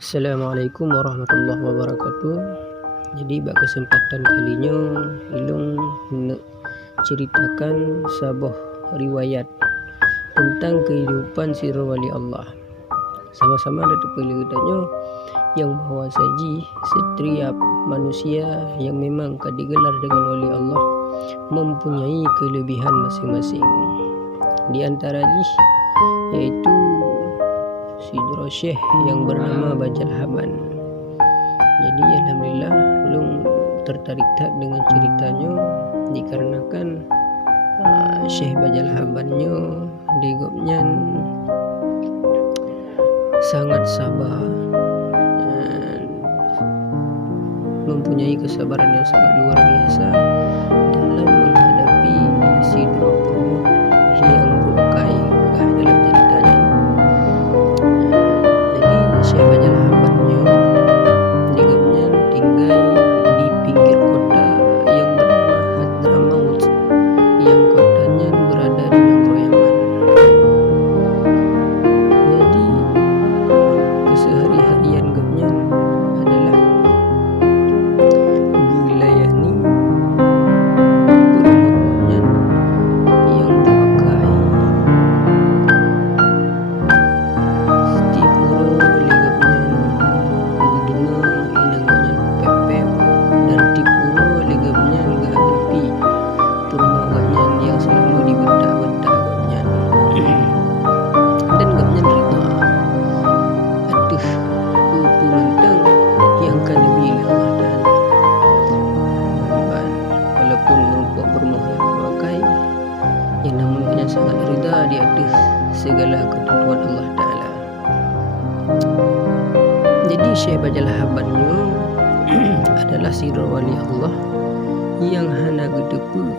Assalamualaikum warahmatullahi wabarakatuh. Jadi kesempatan kalinya ilung nak ceritakan sebuah riwayat tentang kehidupan si wali Allah. Sama-sama ada tepelitanya yang bahwa saji setiap manusia yang memang digelar dengan wali Allah mempunyai kelebihan masing-masing. Di antaranya yaitu Sidro Syekh yang bernama Bajal Haban. Jadi alhamdulillah lung tertarik tak dengan ceritanya dikarenakan Syekh Bajal Habannya digopnya sangat sabar dan mempunyai kesabaran yang sangat luar biasa dalam menghadapi Sidro Purmo yang berukai dalam ceritanya. Syekh Bajal Habannya digopnya tinggal di pinggir kota yang bernama Hadramaut, yang kotanya berada di negeri Yaman. Jadi kesehari-harian gopnya adalah gelayani permohonan yang berukai setiap orang dan tipuro legapnya menghadapi permohonan yang selalu dibentang-bentang gapnya dan gapnya rida aduh upu mentang yang lebih Allah Ta'ala walaupun merupakan permohonan pakai yang namun hanya sangat rida di atas segala ketentuan Allah Ta'ala. Jadi Syekh Bajal Habannya adalah sidro wali Allah yang hana gedepu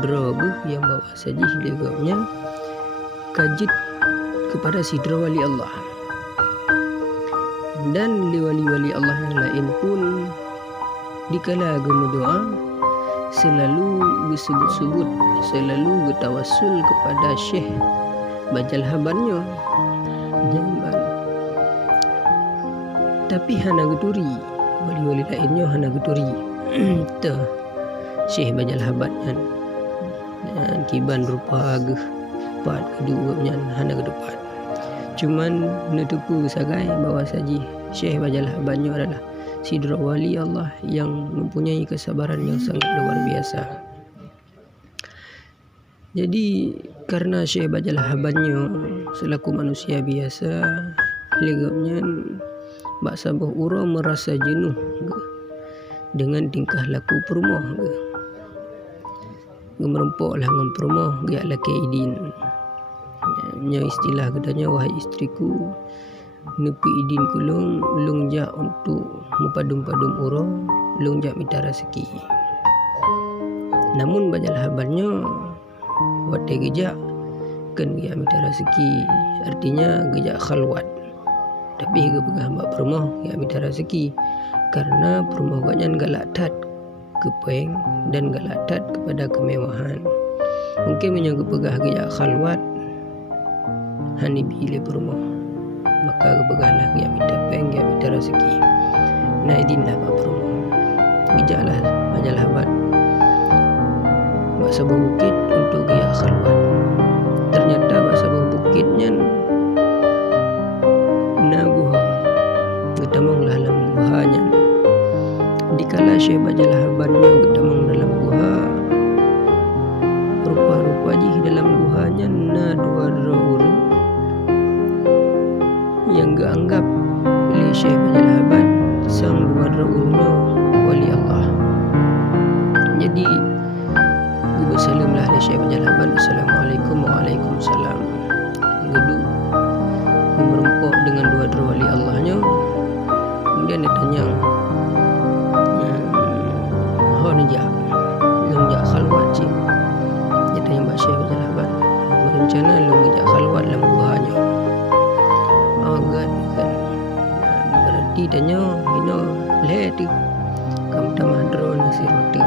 drobu yang bawa saja legapnya kajit kepada sidro wali Allah, dan wali-wali Allah yang lain pun dikala berdoa selalu bersebut-sebut, selalu bertawassul kepada Syekh Bajal Habannya jamban. Tapi hana geturi wali-wali lainnya hana geturi tu Syekh Bajal Haban dan kiban rupa agih pat kedua hana kedepan. Cuman nutupu sagai bahawa saji Syekh Bajal Habannya adalah sidro wali Allah yang mempunyai kesabaran yang sangat luar biasa. Jadi karena Syekh Bajal Habannya selaku manusia biasa legapnya bak sabah orang merasa jenuh dengan tingkah laku permoh merempoklah dengan permoh giat laki idin nya istilah kedanya wahai istriku nepi idin kulung lung jak untuk mupadum-padum orang lung jak minta rezeki. Namun Bajal Habannya wate gejak kan giat minta rezeki, artinya gejak khalwat tapi dia pegang hamba permoh yang minta rezeki karena permohonan galak tat kepeng dan galak tat kepada kemewahan. Mungkin menyangka pegah gaya khalwat hani pilih permoh maka kepegahlah gaya minta peng gaya minta rezeki. Nah idinlah pak permoh gijaklah Bajal Haban bak sebuah bukit untuk gaya khalwat. Ternyata bak sebuah bukitnya guha getamonglah dalam guhanya. Dikala Syekh Bajal Habannya getamong dalam guha, rupa-rupa jih dalam guhanya dua orang yang dianggap oleh Syekh Bajal Haban sang dua orangnya wali Allah. Jadi bersalamlah oleh Syekh Bajal Haban, assalamualaikum waalaikumsalam. Gedu merempok dengan dua wali Allahnya. Kemudian dia tanya honja lung jak khalwat cik. Dia tanya Mbak Syekh Bajal Haban berencana lung jak khalwat dalam guhanya. Agak kan berarti tanya hino leh tu kamu tamah drone nasi roti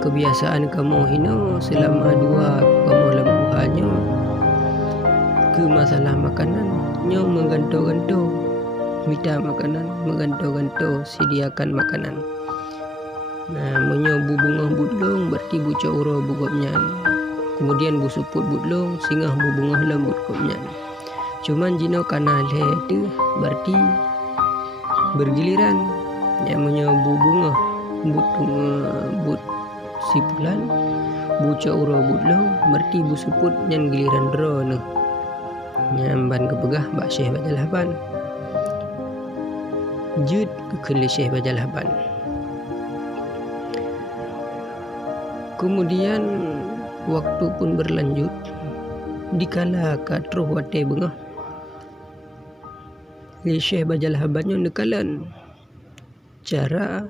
kebiasaan kamu hino selama dua kamu dalam guhanya ke masalah makanan nyo menggantung-gantung minta makanan, mengganto-ganto sediakan makanan. Nah, menyobu bunga budlong berarti buca uro bugopnya. Kemudian busuput budlong singah bunga lembut kopnya. Cuman jino kanale itu berarti bergiliran. Yang menyobu bunga but sipulan buca uro budlong berarti busuput yang giliran drone. Nyamban kepegah Mbak Syekh Bajalhaban. Jud kekeli Syekh Bajalhaban. Kemudian waktu pun berlanjut, dikala katruh wate bengah li Syekh Bajalhabannya nekalan cara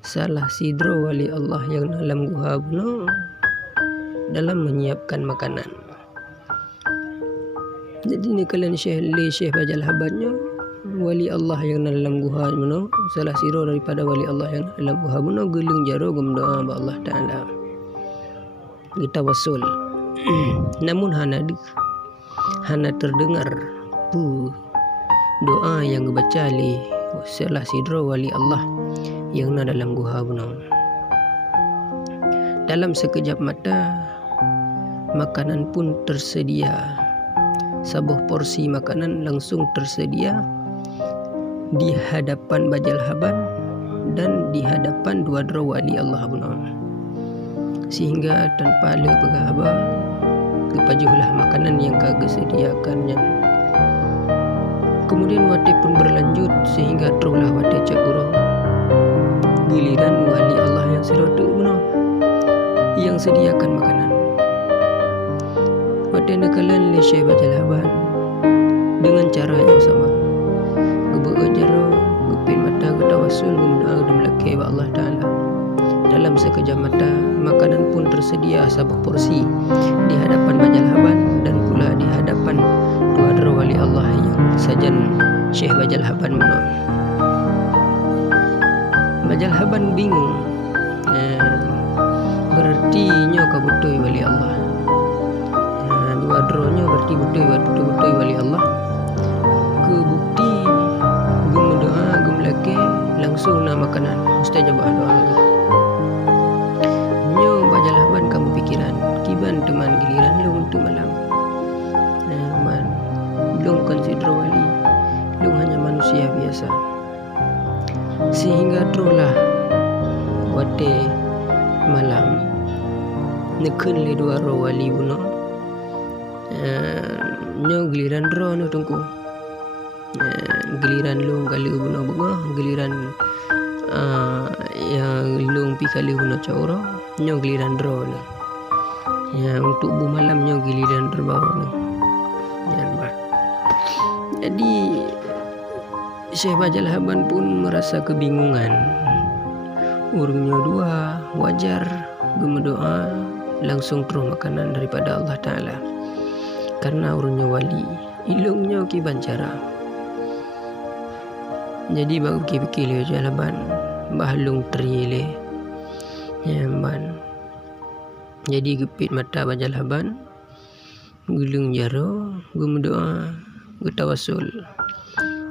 salah sidro wali Allah yang dalam guha buno dalam menyiapkan makanan. Jadi nekalan Syekh Bajalhabannya wali Allah yang dalam guha buno salah sidro daripada wali Allah yang dalam guha buno geling jaro gumdoa ba Allah Ta'ala. Kita wasul. Namun hana terdengar doa yang dibaca oleh salah sidro wali Allah yang ada dalam guha buno. Dalam sekejap mata makanan pun tersedia. Sebuah porsi makanan langsung tersedia di hadapan Bajalhaban dan di hadapan dua dro wali Allah buno. Sehingga tanpa le pegahaba kepajuhlah makanan yang kagak sediakannya. Kemudian wate pun berlanjut sehingga terulah wate cakuro giliran wali Allah yang serotu buno yang sediakan makanan. Wate nekalan le Syekh Bajalhaban dengan cara yang sama. Gebeu jaro gepin mata getawasul gumda demlake ba Allah Ta'ala. Dalam sekejap mata makanan pun tersedia sebuah porsi di hadapan Bajalhaban dan pula di hadapan dua dro wali Allah yang sajan Syekh Bajalhaban menol. Bajalhaban bingung. Berarti nyo kabutoi wali Allah. Dua dro nyo berarti butoi wali Allah. Ke bukti gum doa gum lake langsung na makanan mustajab doa lagi. Bajalhaban kamu pikiran kiban teman giliran lu untuk malam. Man lu kan sidro wali, lu hanya manusia biasa. Sehingga terulah wate malam nekun le dua ro wali buno. Nyo giliran ro no tungku. Giliran lu kali buno bunga, giliran yang lung pi kali buno cauro. Nyo giliran dro ni. Ya untuk bu malam nyo giliran terbau ni. Ya, jadi Syekh Bajalhaban pun merasa kebingungan. Urungnya dua wajar berdoa langsung terus makanan daripada Allah Ta'ala. Karena urungnya wali, ilungnya kiban cara. Jadi baru kipikir Bajalhaban bahlung terile. Yaman. Jadi gepit mata Bajalhaban, gulung jaro, berdoa, bertawasul.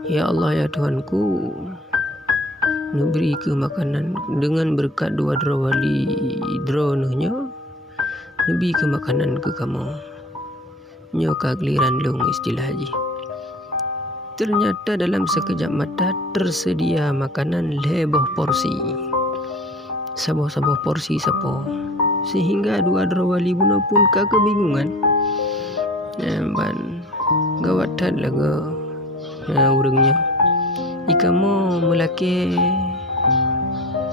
Ya Allah ya Tuhanku, beri ke makanan dengan berkat dua dro wali drononya, beri ke makanan ke kamu. Nyo kagliran long istilah haji. Ternyata dalam sekejap mata tersedia makanan lebih porsi. Saboh-saboh porsi sapo. Sehingga dua dro wali buno pun kebingungan. Ban gawatan lagu urungnya. Ikamu melake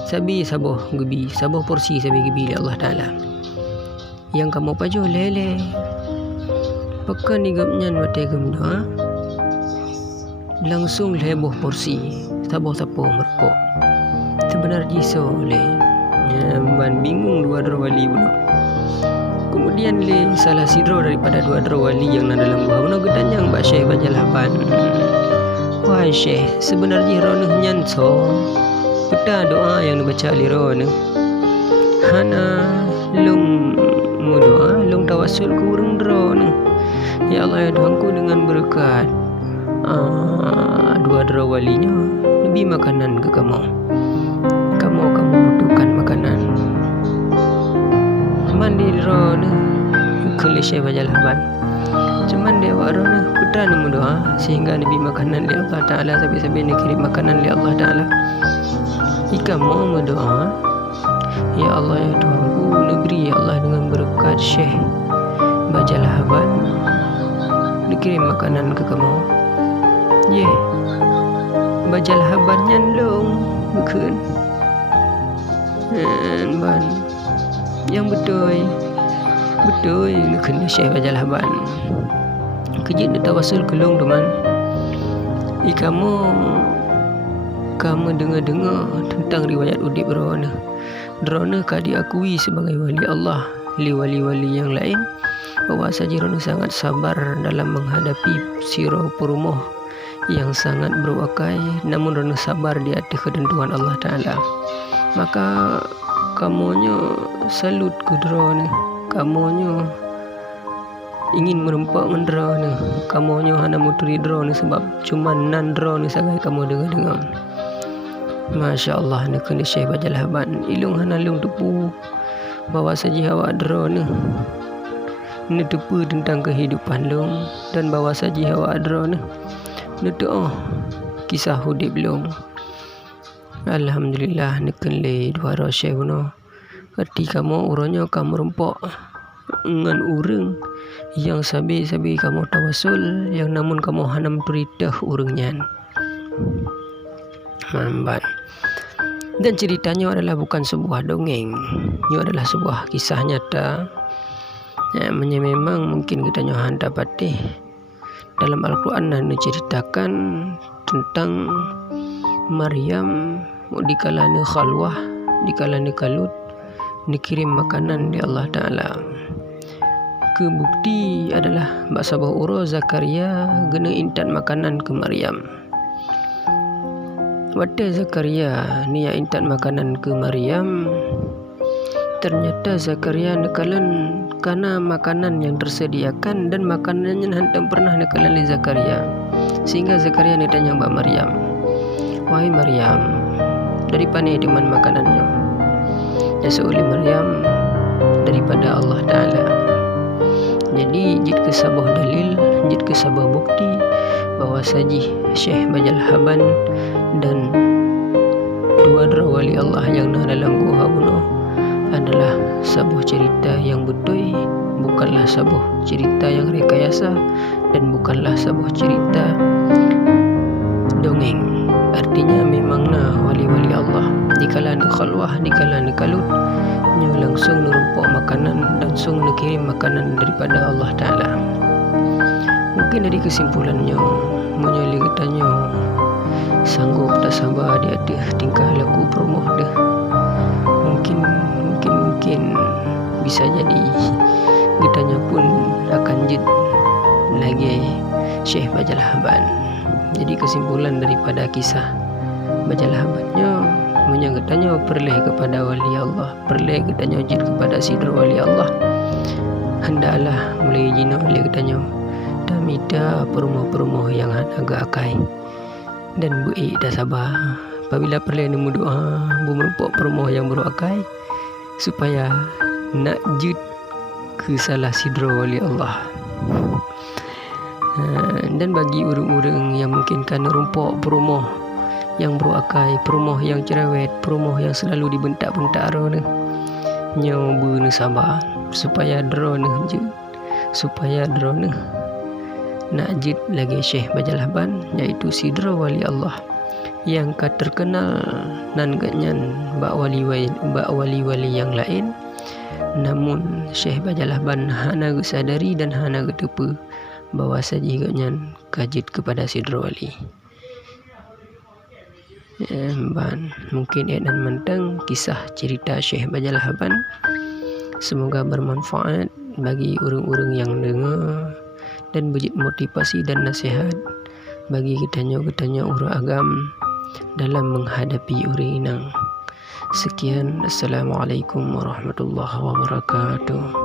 sabi saboh gebi, saboh porsi sabi gebi Allah Ta'ala. Yang kamu pajo lele. Pekan igapnya wate gemda. Langsung leboh porsi. Saboh-saboh merkok. Sebenarnya soleh. Ban bingung dua dro wali buno. Kemudian le salah sidro daripada dua dro wali yang ada dalam buah buno gedanyang Mbak Syekh Bajalhaban. Wahai Syekh, sebenarnya ronuh nyanso peta doa yang dibaca li ronuh. Hana lung mu doa, lung tawasul ke urung ronuh. Ya Allah ya Tuhanku dengan berkat dua adra walinya lebih makanan ke kamu butuhkan makanan mandi rona kelishe bajalhaban cuman dewa rona putra nemu doa sehingga nabi makanan li Allah Ta'ala sampai ni kirim makanan li Allah Ta'ala jika mau berdoa ya Allah ya Tuhanku negeri ya Allah dengan berkat Syekh Bajalhaban dikirim makanan ke kamu Bajalhabannya long bukan ban yang betul kena Syekh Bajalhaban kejit dia tawasul kelung teman kamu dengar tentang riwayat udip Drona kah diakui sebagai wali Allah li wali-wali yang lain bahawa saja Drona sangat sabar dalam menghadapi siro perumoh yang sangat berwakai, namun Drona sabar di atas ketentuan Allah Ta'ala. Maka kamunya salut ke Drona, kamunya ingin merempak Drona, kamunya hana muturi Drona sebab cuma nan Drona sagai kamu dengar. Masya Allah nak kena Syekh Bajalhaban ilung hana lung tepu bahawa saja awak Drona netepu tentang kehidupan long dan bahawa saja awak Drona neteoh kisah hidup long. Alhamdulillah nekan le dua Syekh no arti kamu urangnya kamu rempok dengan urang yang sabi kamu tawasul yang namun kamu hanam perintah urangnya lambat. Dan ceritanya adalah bukan sebuah dongeng, ini adalah sebuah kisah nyata yang memang mungkin kita nyohan dapati dalam Al-Quran dan diceritakan tentang Maryam di kalanya khalwah, di kalanya kalut dikirim makanan di Allah Ta'ala. Kebukti adalah Mbak Sabah Uro Zakaria gena intat makanan ke Maryam. Wata Zakaria ni yang intat makanan ke Maryam, ternyata Zakaria nekalan karena makanan yang tersediakan dan makanannya hantam pernah nekalan oleh Zakaria, sehingga Zakaria ni tanya Mbak Maryam, wahai Maryam, dari mana diman makanannya? Jasa oleh Maryam, daripada Allah Ta'ala. Jadi jid ke sabah dalil, jid ke sabah bukti bahawa saji Syekh Bajalhaban dan dua wali Allah yang ada dalam Guha Bunuh adalah sebuah cerita yang betul, bukanlah sebuah cerita yang rekayasa dan bukanlah sebuah cerita dongeng. Artinya memanglah wali-wali Allah dikala nak khalwah, dikala nak kalut langsung nurumpok makanan, langsung kirim makanan daripada Allah Ta'ala. Mungkin dari kesimpulannya menyali katanya sanggup tak sabar dia ada tingkah laku perumoh dah. Mungkin bisa jadi katanya pun akan jid lagi Syekh Bajalhaban. Jadi kesimpulan daripada kisah Bajalhabannya menyangkatnya perleh kepada wali Allah, perleh katanya jid kepada sidra wali Allah. Hendaklah mulai jina oleh katanya tamita perumoh-perumoh yang agak akai dan buik dah sabar apabila perleh nemu doa bu merempok perumoh yang berakai supaya nak jid ke salah sidra wali Allah. Dan bagi urang-urang yang mungkin kan rumpok perumoh yang berakai, perumoh yang cerewet, perumoh yang selalu dibentak-bentak arona nyoba ni sabar supaya drone je, supaya drone nak jid lagi Syekh Bajalhaban, iaitu sidra wali Allah yang terkenal nan ganyan bak wali-wali yang lain, namun Syekh Bajalhaban hana sadari dan hana ketepa bahawa saja ganyan kajid kepada sidra wali. Mungkin dan mentang kisah cerita Syekh Bajalhaban semoga bermanfaat bagi orang-orang yang dengar dan beri motivasi dan nasihat bagi kitanya orang agam dalam menghadapi orang inang. Sekian, Assalamualaikum warahmatullahi wabarakatuh.